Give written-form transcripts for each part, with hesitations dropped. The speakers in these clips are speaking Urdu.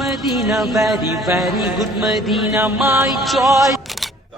Medina, very, very good Medina, my choice.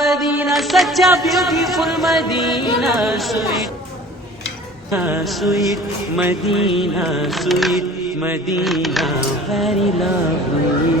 Medina, such a beautiful Medina, sweet, sweet Medina, sweet Medina, very lovely.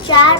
4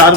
4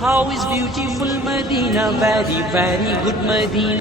How is beautiful Medina, very, very good Medina.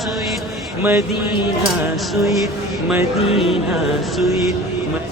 Sweet Medina, sweet Medina, sweet.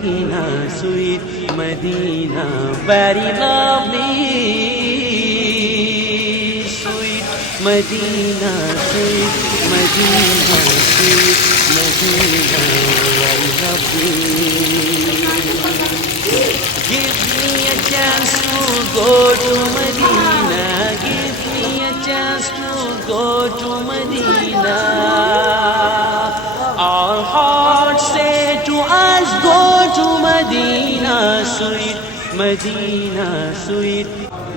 Medina, sweet Medina, very lovely. Sweet Medina, sweet Medina, sweet Medina, very lovely. Give me a chance to go to Medina. Give me a chance to go to Medina. Our hearts say to us, go to Medina, sweet Medina, sweet.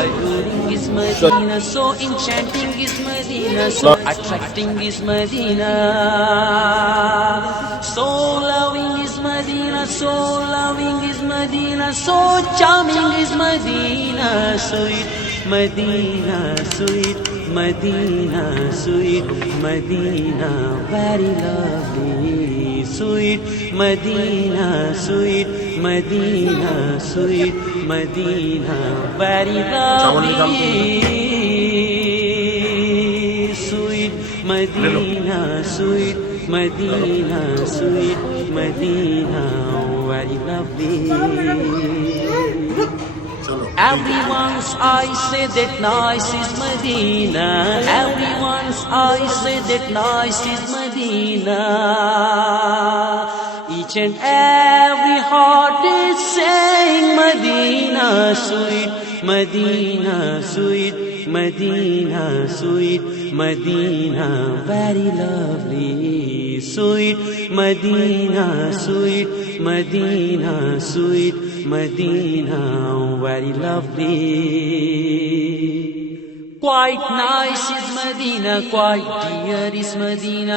alluring is Medina, so enchanting is Medina, so attracting is Medina, so loving is Medina, so loving is Medina, so charming is Medina, sweet Medina, sweet Medina, sweet Medina, very lovely. Sweet Medina, sweet Medina, sweet Medina, very lovely. Sweet Medina, sweet Medina, sweet Medina, very lovely. Everyone's eyes say that nice is Medina. Everyone's eyes say that nice is Medina. Each and every heart is saying Medina, sweet Medina, sweet Medina, sweet Medina, very lovely. Sweet Medina, sweet Medina, sweet Medina, very lovely. Quite nice is Medina, quite dear is Medina,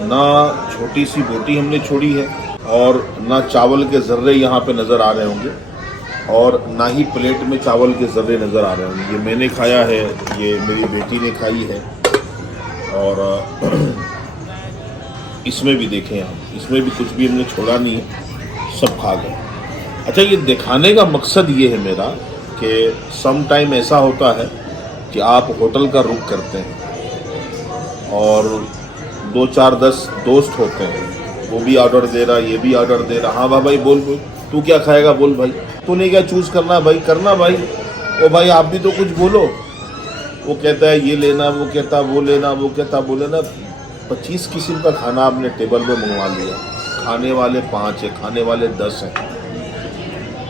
نہ چھوٹی سی بوٹی ہم نے چھوڑی ہے اور نہ چاول کے ذرے یہاں پہ نظر آ رہے ہوں گے اور نہ ہی پلیٹ میں چاول کے ذرے نظر آ رہے ہوں گے. یہ میں نے کھایا ہے, یہ میری بیٹی نے کھائی ہے, اور اس میں بھی دیکھیں آپ, اس میں بھی کچھ بھی ہم نے چھوڑا نہیں ہے, سب کھا گئے. اچھا, یہ دکھانے کا مقصد یہ ہے میرا کہ سم ٹائم ایسا ہوتا ہے کہ آپ ہوٹل کا رخ کرتے ہیں اور 2-4-10 دوست ہوتے ہیں, وہ بھی آرڈر دے رہا, یہ بھی آرڈر دے رہا. ہاں بھائی بول تو کیا کھائے گا, بول بھائی تو نے کیا چوز کرنا بھائی, کرنا بھائی, او بھائی آپ بھی تو کچھ بولو. وہ کہتا ہے یہ لینا, وہ کہتا وہ لینا, وہ کہتا وہ لینا. 25 قسم کا کھانا آپ نے ٹیبل پہ منگوا لیا, کھانے والے 5 ہیں, کھانے والے 10 ہیں,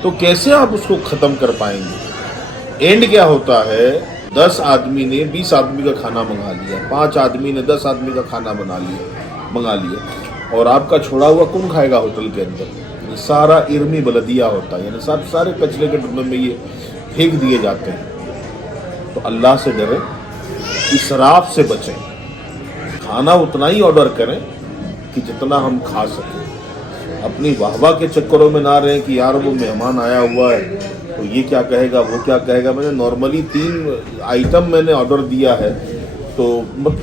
تو کیسے آپ اس کو ختم کر پائیں گے؟ اینڈ کیا ہوتا ہے, 10 آدمی نے 20 آدمی کا کھانا منگا لیا, 5 آدمی نے 10 آدمی کا کھانا منگا لیا, اور آپ کا چھوڑا ہوا کون کھائے گا ہوٹل کے اندر؟ یہ سارا ارمی بلدیہ ہوتا ہے, یعنی سارے کچرے کے ڈبے میں یہ پھینک دیے جاتے ہیں. تو اللہ سے ڈریں, اسراف سے بچیں, کھانا اتنا ہی آرڈر کریں کہ جتنا ہم کھا سکیں. اپنی واہ واہ کے چکروں میں نہ رہیں کہ یار وہ مہمان آیا ہوا ہے تو یہ کیا کہے گا, وہ کیا کہے گا. میں نے نارملی 3 آئٹم میں نے آرڈر دیا ہے تو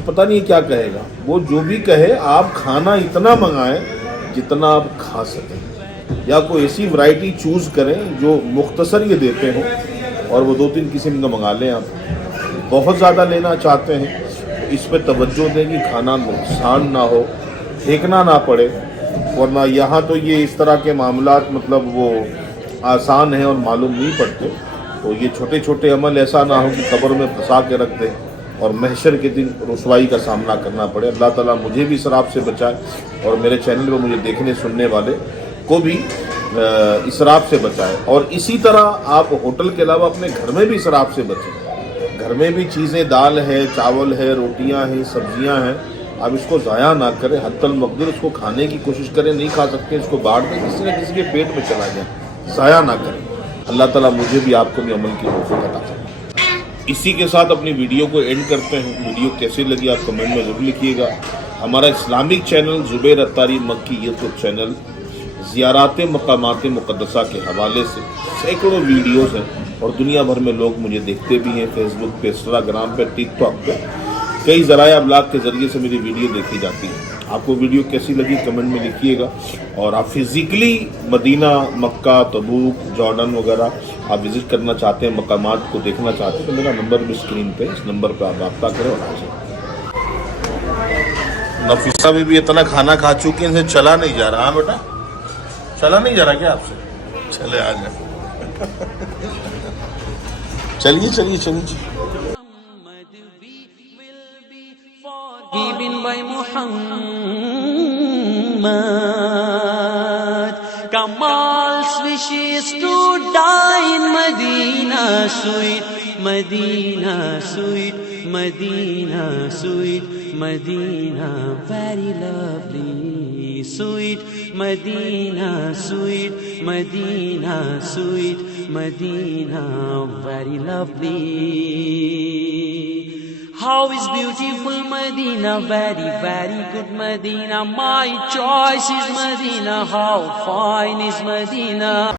پتہ نہیں کیا کہے گا. وہ جو بھی کہے, آپ کھانا اتنا منگائیں جتنا آپ کھا سکیں, یا کوئی ایسی ورائٹی چوز کریں جو مختصر یہ دیتے ہوں اور وہ 2-3 قسم کا منگا لیں. آپ بہت زیادہ لینا چاہتے ہیں تو اس پہ توجہ دیں کہ کھانا نقصان نہ ہو, پھینکنا نہ پڑے, ورنہ یہاں تو یہ اس طرح کے معاملات مطلب وہ آسان ہیں اور معلوم نہیں پڑتے. تو یہ چھوٹے چھوٹے عمل ایسا نہ ہو کہ قبر میں پھنسا کے رکھ دیں اور محشر کے دن رسوائی کا سامنا کرنا پڑے. اللہ تعالیٰ مجھے بھی اسراف سے بچائے اور میرے چینل پہ مجھے دیکھنے سننے والے کو بھی اسراف سے بچائے. اور اسی طرح آپ ہوٹل کے علاوہ اپنے گھر میں بھی اسراف سے بچیں. گھر میں بھی چیزیں, دال ہے, چاول ہے, روٹیاں ہیں, سبزیاں ہیں, آپ اس کو ضائع نہ کریں. حتی المقدر اس کو کھانے کی کوشش کریں, نہیں کھا سکتے اس کو بانٹ دیں, کسی نہ کسی کے پیٹ میں چلا جائے, ضائع نہ کریں. اللہ تعالیٰ مجھے بھی آپ کو بھی عمل کی توفیق عطا فرمائے. اسی کے ساتھ اپنی ویڈیو کو اینڈ کرتے ہیں. ویڈیو کیسی لگی آپ کمنٹ میں ضرور لکھیے گا. ہمارا اسلامک چینل زبیر اتاری مکی یوٹیوب چینل زیارات مقامات مقدسہ کے حوالے سے سینکڑوں ویڈیوز ہیں اور دنیا بھر میں لوگ مجھے دیکھتے بھی ہیں. فیس بک پہ, انسٹاگرام پہ, ٹک ٹاک پہ, کئی ذرائع ابلاغ کے ذریعے سے میری ویڈیو دیکھی جاتی ہے. آپ کو ویڈیو کیسی لگی کمنٹ میں لکھیے گا. اور آپ فزیکلی مدینہ, مکہ, تبوک, جارڈن وغیرہ آپ وزٹ کرنا چاہتے ہیں, مقامات کو دیکھنا چاہتے ہیں, تو میرا نمبر بھی اسکرین پہ, اس نمبر پہ آپ رابطہ کریں اور آ جائیں. نفیسہ بھی اتنا کھانا کھا چکی ہیں, ان سے چلا نہیں جا رہا. ہاں بیٹا, چلا نہیں جا رہا کیا آپ سے؟ چلے آ جائیں. چلیے چلیے چلیے. Given by Muhammad, Kamal's wish is to die in Medina, sweet Medina, sweet Medina, sweet Medina, very lovely, sweet Medina, sweet Medina, sweet Medina, very lovely. How is beautiful Medina, very, very good Medina. My choice is Medina, how fine is Medina.